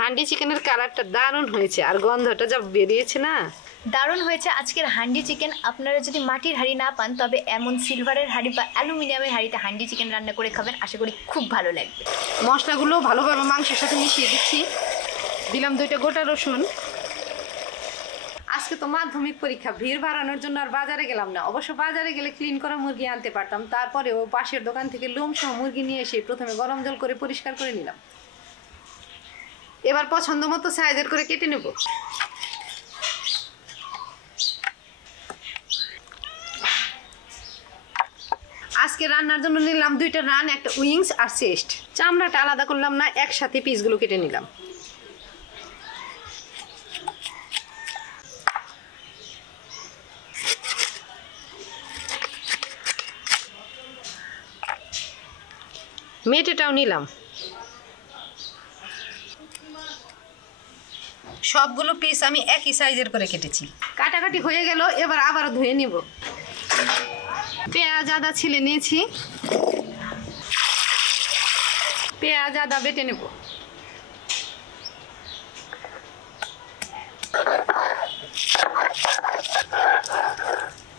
হান্ডি চিকেনের কালারটা দারুণ হয়েছে আর গন্ধটা যা বেরিয়েছে না, দারুণ হয়েছে আজকের হান্ডি চিকেন। আপনারা যদি মাটির হাঁড়ি না পান তবে এমন সিলভারের হাঁড়ি বা অ্যালুমিনিয়ামের হাঁড়িতে হান্ডি চিকেন রান্না করে খাবেন, আশা করি খুব ভালো লাগবে। মশলাগুলো ভালোভাবে মাংসের সাথে মিশিয়ে দিচ্ছি। দিলাম 2টা গোটা রসুন। আজকে তো মাধ্যমিক পরীক্ষা, ভিড় বাড়ানোর জন্য আর বাজারে গেলাম না। অবশ্য বাজারে গেলে ক্লিন করা মুরগি আনতে পারতাম, তারপরেও পাশের দোকান থেকে লোম সহ মুরগি নিয়ে এসে প্রথমে গরম জল করে পরিষ্কার করে নিলাম। এবার পছন্দ মতো সাইজের করে কেটে নেব। আজকে রান্নার জন্য নিলাম 2টা রান, একটা উইংস আর চেস্ট। চামড়াটা আলাদা করলাম না, একসাথে পিসগুলো কেটে নিলাম। মেটেটাও নিলাম। সবগুলো পিস আমি একই সাইজের করে কেটেছি। কাটাকাটি হয়ে গেল, এবার আবারও ধুয়ে নিব। পেঁয়াজ আদা ছিলে নিয়েছি, পেঁয়াজ আদা বেটে নেব।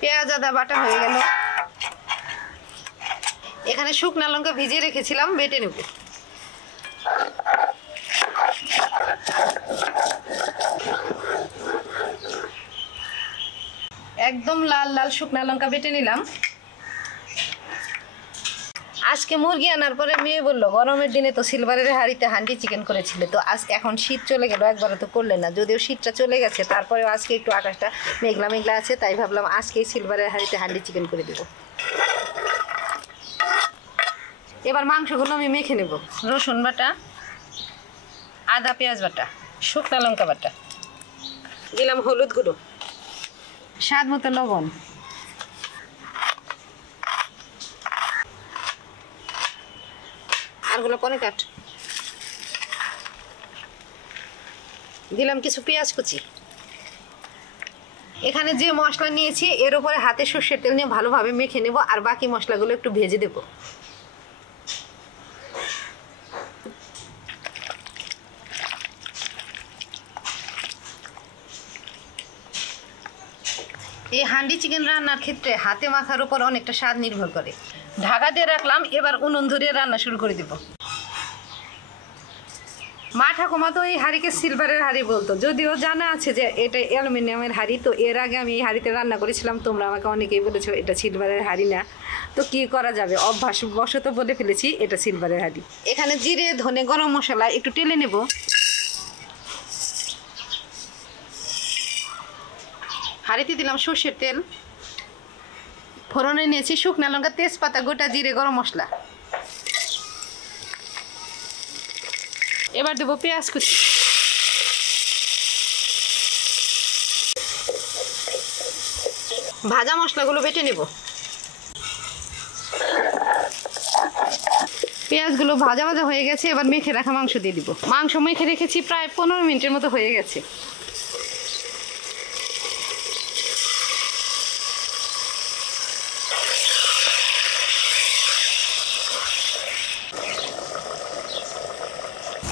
পেঁয়াজ আদা বাটা হয়ে গেল। এখানে শুকনো লঙ্কা ভিজিয়ে রেখেছিলাম, বেটে নেব। একদম লাল লাল শুকনো লঙ্কা বেটে নিলাম। আজকে মুরগি আনার পরে মেয়ে বললো গরমের দিনে তো সিলভারের হাঁড়িতে হান্ডি চিকেন করেছিলে, তো এখন শীত চলে গেল, একবারে তো করলে না। যদিও শীতটা চলে গেছে, তারপরেও আজকে একটু আকাশটা মেঘলা মেঘলা আছে, তাই ভাবলাম আজকেই সিলভারের হাঁড়িতে হান্ডি চিকেন করে দেব। এবার মাংসগুলো আমি মেখে নেব। রসুন বাটা, আদা পেঁয়াজ বাটা, শুকনো লঙ্কা বাটা, দিলাম হলুদ গুঁড়ো, স্বাদ মতো লবণ, আরগুলো পরে কাট। দিলাম কিছু পেঁয়াজ কুচি। এখানে যে মশলা নিয়েছি এর উপরে হাতে সর্ষের তেল নিয়ে ভালোভাবে মেখে নেব, আর বাকি মশলাগুলো একটু ভেজে দেব। এই হান্ডি চিকেন রান্নার ক্ষেত্রে হাতে মাখার উপর অনেকটা স্বাদ নির্ভর করে। ঢাকা দিয়ে রাখলাম, এবার উনুন ধরিয়ে রান্না শুরু করে দেব। মা ঠাকুমা তো এই হাঁড়িকে সিলভারের হাঁড়ি বলতো, যদিও জানা আছে যে এটা অ্যালুমিনিয়ামের হাঁড়ি। তো এর আগে আমি এই হাঁড়িতে রান্না করেছিলাম, তোমরা আমাকে অনেকেই বলেছো এটা সিলভারের হাঁড়ি না। তো কি করা যাবে, অভ্যাস বশত বলে ফেলেছি এটা সিলভারের হাঁড়ি। এখানে জিরে ধনে গরম মশলা একটু টেলে নেব। হাঁড়িতে দিলাম সর্ষের তেল, ফোড়নে নিয়েছি শুকনো লঙ্কা, তেজপাতা, গোটা জিরে, গরম মশলা। এবার দেবো পেঁয়াজ কুচি। ভাজা মশলাগুলো বেটে নেব। পেঁয়াজগুলো ভাজা ভাজা হয়ে গেছে, এবার মেখে রাখা মাংস দিয়ে দিব। মাংস মেখে রেখেছি, প্রায় 15 মিনিটের মতো হয়ে গেছে।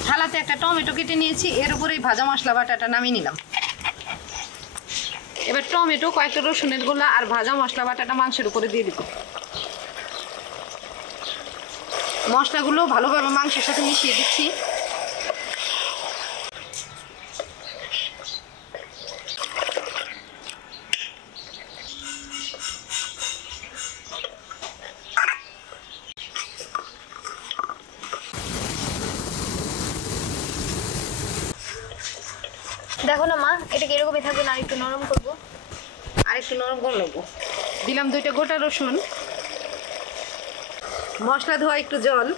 থালাতে একটা টমেটো কেটে নিয়েছি, এর উপরেই ভাজা মশলা বাটাটা নামিয়ে নিলাম। এবার টমেটো, কয়েকটা রসুনের গোলা আর ভাজা মশলা বাটাটা মাংসের উপরে দিয়ে দিব। মশলাগুলো ভালোভাবে মাংসের সাথে মিশিয়ে দিচ্ছি। দেখো না মা, এটাকে এরকমই থাকবে না, একটু নরম করবো। আর একটু নরম করে নেবো। দিলাম 2টা গোটা রসুন, মশলা ধোয়া একটু জল।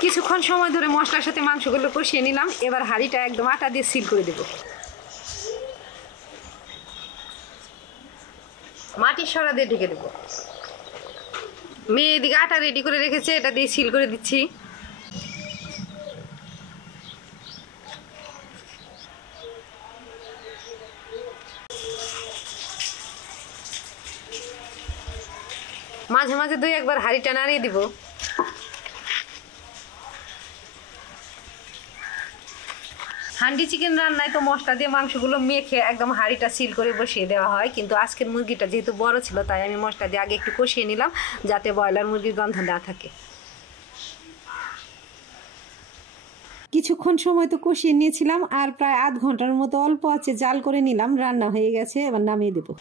কিছুক্ষণ সময় ধরে মশলার সাথে মাংসগুলো কষিয়ে নিলাম। এবার হাঁড়িটা একদম আটা দিয়ে সিল করে দেব। মাটির সরা দিয়ে ঢেকে দেবো। মেয়ে এদিকে আটা রেডি করে রেখেছে, এটা দিয়ে সিল করে দিচ্ছি। মাঝে মাঝে 2-1 বার হাঁড়িটা নাড়িয়ে দিব। হান্ডি চিকেন রান্নায় তো মশলা দিয়ে মাংসগুলো মেখে একদম হাঁড়িটা সিল করে বসিয়ে দেওয়া হয়, কিন্তু আজকের মুরগিটা যেহেতু বড় ছিল তাই আমি মশলা দিয়ে আগে একটু কষিয়ে নিলাম যাতে ব্রয়লার মুরগির গন্ধ না থাকে। কিছুক্ষণ সময় তো কষিয়ে নিয়েছিলাম, আর প্রায় আধ ঘন্টার মতো অল্প আছে জাল করে নিলাম, রান্না হয়ে গেছে, এবার নামিয়ে দেবো।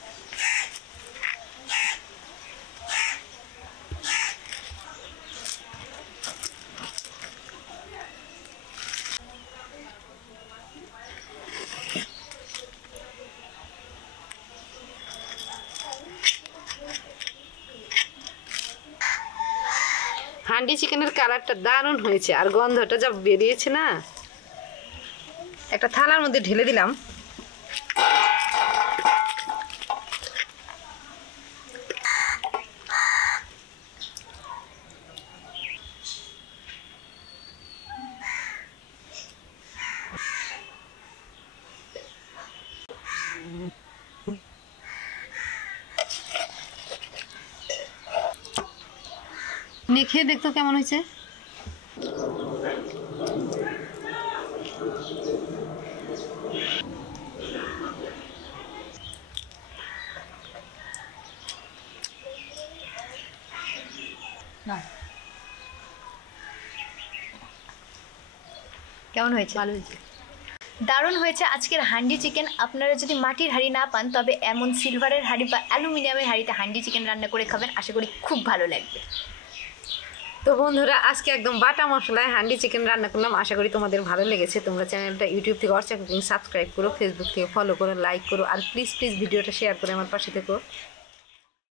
হান্ডি চিকেনের কালারটা দারুণ হয়েছে, আর গন্ধটা যা বেরিয়েছে না। একটা থালার মধ্যে ঢেলে দিলাম। নিয়ে খেয়ে দেখতো কেমন হয়েছে। কেমন হয়েছে? ভালো হয়েছে। দারুণ হয়েছে আজকের হান্ডি চিকেন। আপনারা যদি মাটির হাঁড়ি না পান তবে এমন সিলভারের হাঁড়ি বা অ্যালুমিনিয়ামের হাঁড়িতে হান্ডি চিকেন রান্না করে খাবেন, আশা করি খুব ভালো লাগবে। তো বন্ধুরা, আজকে একদম বাটা মশলায় হান্ডি চিকেন রান্না করলাম, আশা করি তোমাদের ভালো লেগেছে। তোমরা চ্যানেলটা ইউটিউব থেকে অর্চা কুকিং সাবস্ক্রাইব করো, ফেসবুক থেকে ফলো করো, লাইক করো, আর প্লিজ ভিডিওটা শেয়ার করে আমার পাশে থেকো।